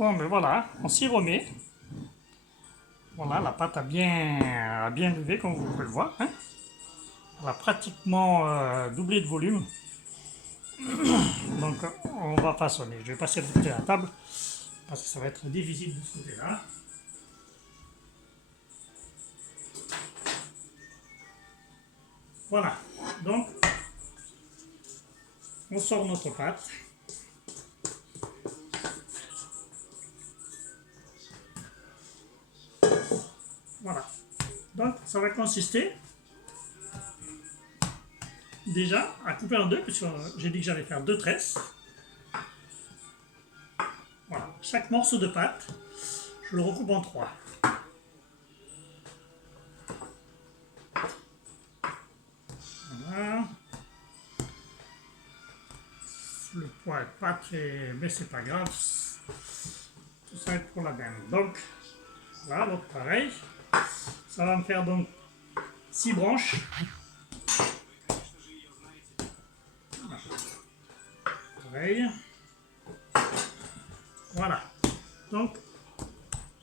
Bon, mais voilà, on s'y remet. Voilà, la pâte a bien levé, comme vous pouvez le voir, hein. Elle a pratiquement doublé de volume. Donc, on va façonner. Je vais passer de côté à la table parce que ça va être difficile de ce côté-là. Voilà. Donc, on sort notre pâte. Voilà. Donc, ça va consister déjà à couper en deux, puisque j'ai dit que j'allais faire deux tresses. Voilà. Chaque morceau de pâte, je le recoupe en trois. Voilà. Le poids n'est pas très... mais c'est pas grave. Tout ça est pour la dinde. Donc, voilà, l'autre pareil. Ça va me faire donc 6 branches. Pareil. Voilà. Donc,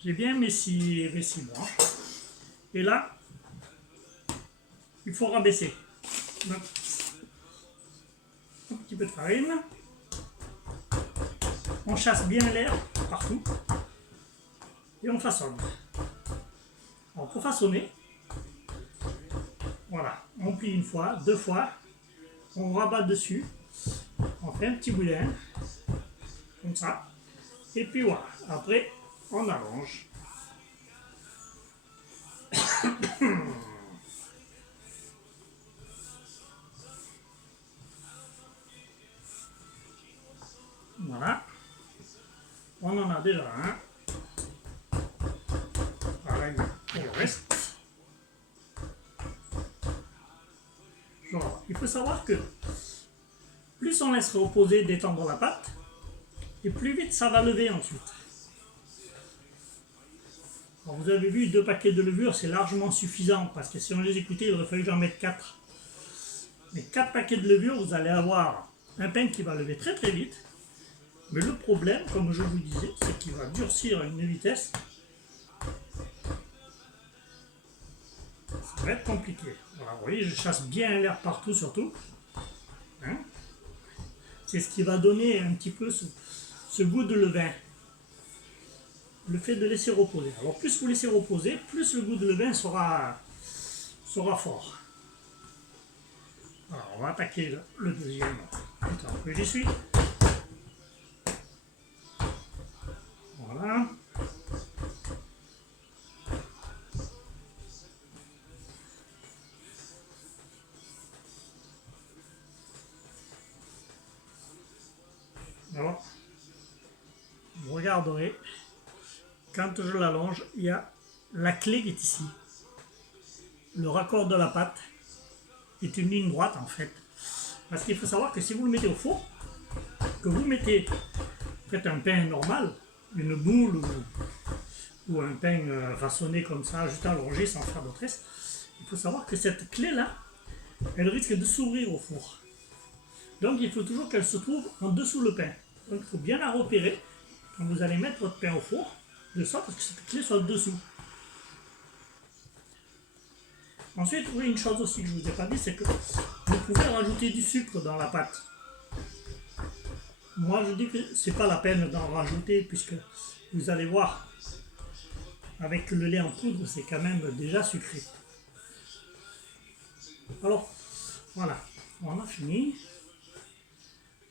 j'ai bien mes six branches. Et là, il faut rabaisser. Donc, un petit peu de farine. On chasse bien l'air partout. Et on façonne. Alors, pour façonner, voilà, on plie une fois, deux fois. On rabat dessus. On fait un petit boudin. Comme ça. Et puis voilà. Après, on allonge. Voilà. On en a déjà un. Pareil pour le reste. Genre, il faut savoir que plus on laisse reposer, détendre la pâte, et plus vite ça va lever ensuite. Alors vous avez vu, 2 paquets de levure, c'est largement suffisant, parce que si on les écoutait, il aurait fallu que j'en mette 4. Mais 4 paquets de levure, vous allez avoir un pain qui va lever très très vite. Mais le problème, comme je vous disais, c'est qu'il va durcir à une vitesse. Ça va être compliqué. Voilà, vous voyez, je chasse bien l'air partout surtout. Hein, c'est ce qui va donner un petit peu ce goût de levain. Le fait de laisser reposer. Alors plus vous laissez reposer, plus le goût de levain sera fort. Alors on va attaquer le deuxième. Attends que j'y suis. Voilà. Alors, vous regarderez, quand je l'allonge, il y a la clé qui est ici. Le raccord de la pâte est une ligne droite en fait. Parce qu'il faut savoir que si vous le mettez au four, que vous mettez, faites un pain normal, une boule ou un pain façonné comme ça, juste allongé sans faire de tresse, il faut savoir que cette clé-là, elle risque de s'ouvrir au four. Donc il faut toujours qu'elle se trouve en dessous le pain. Donc il faut bien la repérer quand vous allez mettre votre pain au four, de sorte que cette clé soit dessous. Ensuite, oui, une chose aussi que je ne vous ai pas dit, c'est que vous pouvez rajouter du sucre dans la pâte. Moi, je dis que c'est pas la peine d'en rajouter, puisque vous allez voir, avec le lait en poudre, c'est quand même déjà sucré. Alors, voilà, on a fini.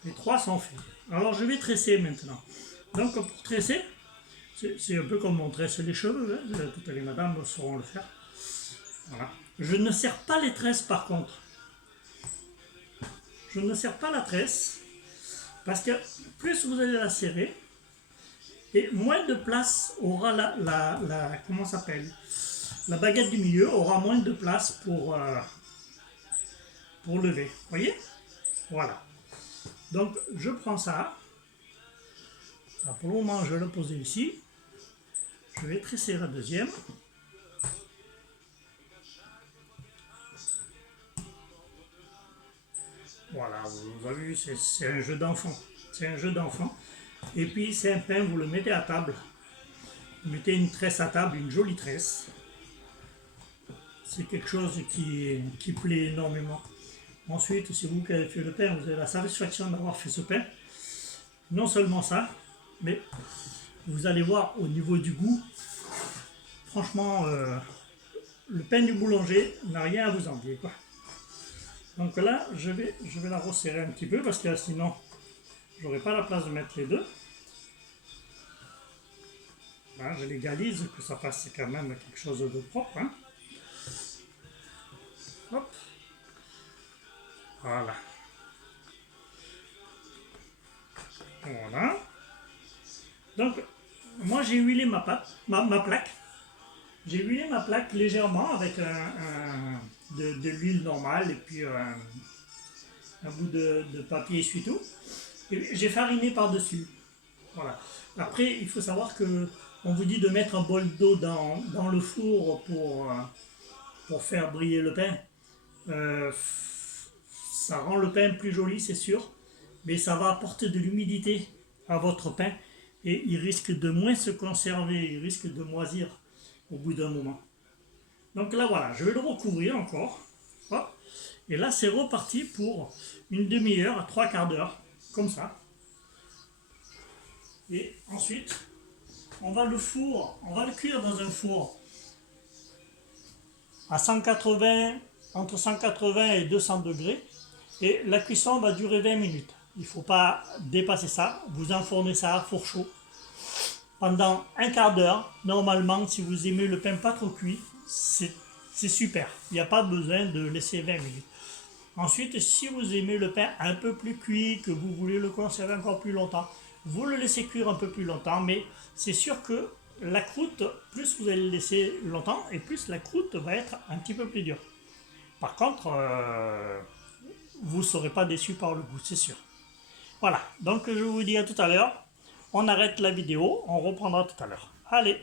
Les 3 sont faits. Alors, je vais tresser maintenant. Donc, pour tresser, c'est un peu comme on tresse les cheveux, hein. Toutes les madames sauront le faire. Voilà. Je ne serre pas les tresses par contre. Je ne serre pas la tresse parce que plus vous allez la serrer et moins de place aura comment s'appelle, la baguette du milieu aura moins de place pour lever. Vous voyez? Voilà. Donc je prends ça. Alors, pour le moment, je vais le poser ici. Je vais tresser la deuxième. Voilà, vous avez vu, c'est un jeu d'enfant. C'est un jeu d'enfant. Et puis c'est un pain, vous le mettez à table. Vous mettez une tresse à table, une jolie tresse. C'est quelque chose qui plaît énormément. Ensuite, c'est vous qui avez fait le pain, vous avez la satisfaction d'avoir fait ce pain. Non seulement ça, mais vous allez voir au niveau du goût, franchement, le pain du boulanger n'a rien à vous envier, quoi. Donc là, je vais la resserrer un petit peu parce que sinon, j'aurai pas la place de mettre les deux. Là, je légalise que ça fasse quand même quelque chose de propre. Hein. Hop. Voilà. Voilà. Donc, moi j'ai huilé ma plaque. J'ai huilé ma plaque légèrement avec de l'huile normale et puis un bout de papier essuie-tout. Et j'ai fariné par-dessus. Voilà. Après, il faut savoir que on vous dit de mettre un bol d'eau dans le four pour faire briller le pain. Ça rend le pain plus joli, c'est sûr, mais ça va apporter de l'humidité à votre pain et il risque de moins se conserver, il risque de moisir au bout d'un moment. Donc là voilà, je vais le recouvrir encore. Hop. Et là c'est reparti pour une demi-heure à 3/4 d'heure, comme ça. Et ensuite, on va le cuire dans un four à 180, entre 180 et 200 degrés. Et la cuisson va durer 20 minutes. Il ne faut pas dépasser ça. Vous enfournez ça à four chaud pendant 1/4 d'heure. Normalement, si vous aimez le pain pas trop cuit, c'est super. Il n'y a pas besoin de laisser 20 minutes. Ensuite, si vous aimez le pain un peu plus cuit, que vous voulez le conserver encore plus longtemps, vous le laissez cuire un peu plus longtemps, mais c'est sûr que la croûte, plus vous allez le laisser longtemps, et plus la croûte va être un petit peu plus dure. Par contre, vous ne serez pas déçu par le goût, c'est sûr. Voilà, donc je vous dis à tout à l'heure. On arrête la vidéo, on reprendra tout à l'heure. Allez!